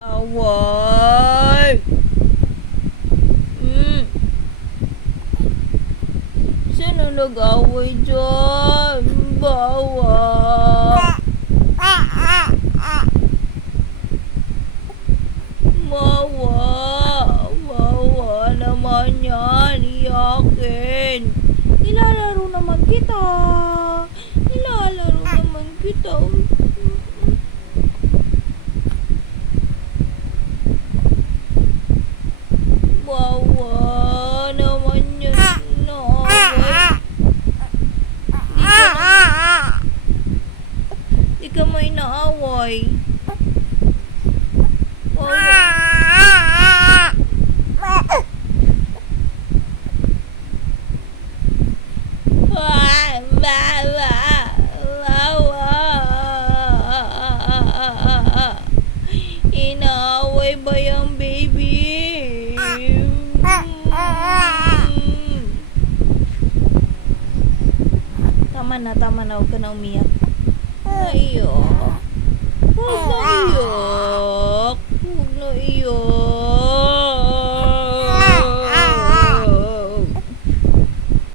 Away! Hmm. Sino nag-away dyan? Bawa! Mawa! Wawa naman yan! Iyakin! Nilalaro naman kita! Nilalaro naman kita! Wawa naman yan! Naaway! Di ka may naaway! Wawa! Inaaway ba yung baby? Tama na, huwag ka na umiyak. Naiyak. Huwag na iyak. Huwag na iyak.